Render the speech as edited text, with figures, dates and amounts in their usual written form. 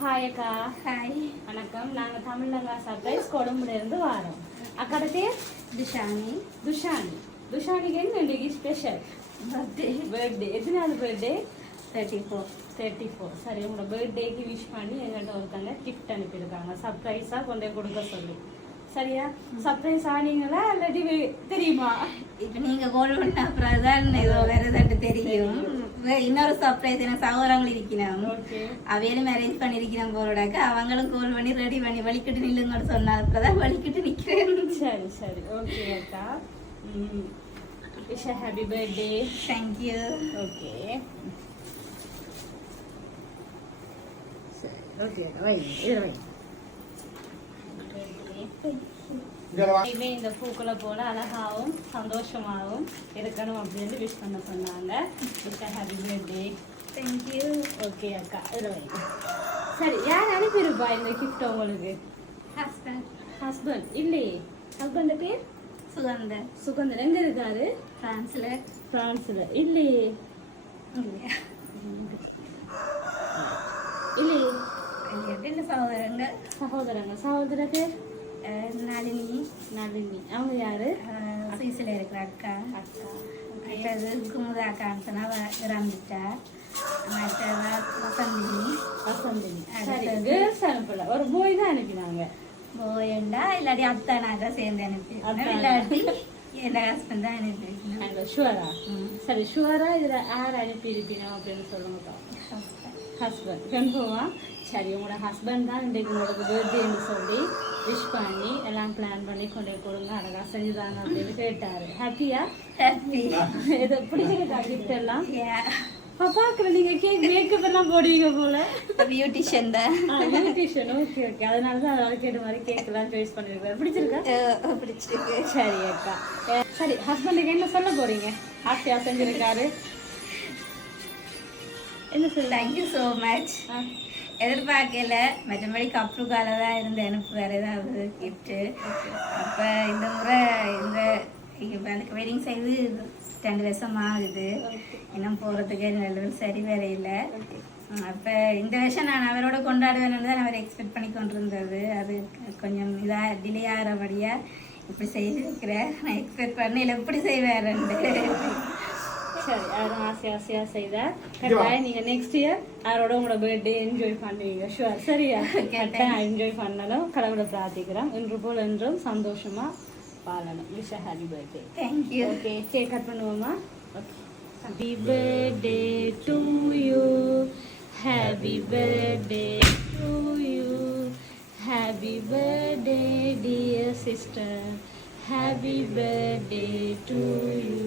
Hi அக்கா. Hi வணக்கம். நாங்கள் தமிழ்லங்கா சர்ப்ரைஸ் கொழும்புலேருந்து வரோம். அக்காட பேர் துஷானி. துஷானிக்கு என்ன இன்றைக்கி ஸ்பெஷல்? பர்த்டே. எத்தனாவது பர்த்டே? 34. சரி, உங்களோட பர்த்டேக்கு விஷ் பண்ணி எங்கள்கிட்ட ஒருத்தங்க கிஃப்ட் அனுப்பியிருக்காங்க சர்ப்ரைஸாக கொண்டே கொடுக்க சொல்லி. சரியா? சர்ப்ரைஸ் ஆனீங்களா இல்லாட்டி தெரியுமா? இப்போ நீங்கள் கோல் பண்ண அப்புறம் தான் ஏதோ வருதுன்ட்டு தெரியும். இன்னொரு சர்ப்ரைஸ் எனக்கு சகோதரங்கள் இருக்கிறோம். அவையிலும் மேரேஜ் பண்ணியிருக்கிறோம் போலோடாக்க அவங்களும் கோல் பண்ணி ரெடி பண்ணி வலிக்கிட்டு நில்லுங்கன்னு சொன்ன அப்புறம் தான் வலிக்கிட்டு நிற்கிறேன். சரி ஓகே அக்கா. Wish happy birthday. Thank you. Okay okay வை இதில் வை. இனிமே இந்த பூக்களை போல அழகாகவும் சந்தோஷமாகவும் இருக்கணும் அப்படின்னு விஷ் பண்ண சொன்னாங்க. Wish happy birthday. Thank you. Okay அக்கா இதில் வை. சரி, யார் அனுப்பியிருப்பா இந்த கிஃப்ட் உங்களுக்கு? ஹஸ்பண்ட் இல்லையே. ஹஸ்பண்ட் பேர் சுகந்தர். எங்க இருக்காரு? பிரான்ஸ்ல. இல்லையே. சகோதரங்க பேர் நளினி. அவங்க யாரு? சுவிஸ்ல இருக்கிற அக்கா. குமுதா அக்கான்னு சொன்னா இறந்துட்டா. வசந்தினி. சரி, கேர்ள்ஸ் அனுப்பல, ஒரு போய் தான் அனுப்பினாங்க. போயண்டா இல்லாட்டி அத்தை நாங்க சேர்ந்து அனுப்பி இல்லாட்டி என் ஹஸ்பண்ட் தான் அனுப்பியிருக்கீங்க. ஷுவரா? சரி, ஷுவரா இதுல யார் அனுப்பியிருப்பீங்க அப்படின்னு சொல்லுங்க. ஹஸ்பண்ட் கன்ஃபார்மா? சரி, உங்களோட ஹஸ்பண்ட் தான் இன்றைக்கு உங்களுக்கு பர்த்டேன்னு சொல்லி விஷ் பண்ணி எல்லாம் பிளான் பண்ணி கொண்டு கொடுங்க அழகா செஞ்சுதாங்க அப்படின்னு கேட்டாரு. ஹாப்பியா? ஹாப்பி. இதை பிடிச்சிருக்கா கிஃப்ட் எல்லாம்? பாக்குற நீங்க கேக் மேக்கப் எல்லாம் போடுவீங்க போல. பியூட்டிஷியன் தான். பியூட்டிஷியன். ஓகே அதனாலதான் அதாவது கேட்ட மாதிரி கேக் எல்லாம் சாய்ஸ் பண்ணிருக்காரு. பிடிச்சிருக்கா? பிடிச்சிருக்கு. சரி அக்கா. சரி, ஹஸ்பண்டுக்கு என்ன சொல்ல போறீங்க? ஹாப்பியா செஞ்சிருக்காரு. என்ன சொல்ல? Thank you so much. எதிர்பார்க்கல, மற்றபடி கப்ருக்கால தான் இருந்து எனக்கு வேறு ஏதாவது கிஃப்ட்டு. அப்போ இந்த முறை எனக்கு வெட்டிங் செய்து 2 வருஷம் ஆகுது. இன்னும் போகிறதுக்கு நல்ல சரி வேறு இல்லை. அப்போ இந்த வருஷம் நான் அவரோட கொண்டாடுவேன்னு தான் அவர் எக்ஸ்பெக்ட் பண்ணி கொண்டிருந்தது. அது கொஞ்சம் இதாக டிலே ஆகிறபடியாக இப்படி செய்திருக்கிறேன். நான் எக்ஸ்பெக்ட் பண்ணல எப்படி செய்வேன்ட்டு. சரி, அதெல்லாம் ஆசையாக செய்தார். கரெக்டாக நீங்கள் நெக்ஸ்ட் இயர் அவரோட உங்களோட பர்த்டே என்ஜாய் பண்ணுவீங்க. ஷுவர். சரியா? கரெக்டாக என்ஜாய் பண்ணணும். கடவுளை பிரார்த்திக்கிறோம். இன்று போல் என்றும் சந்தோஷமாக வாழணும். Wish happy birthday. Thank you. Okay, cake cut பண்ணுவோமா? Happy birthday to you. Happy birthday to you. Happy birthday dear sister. Happy birthday to you.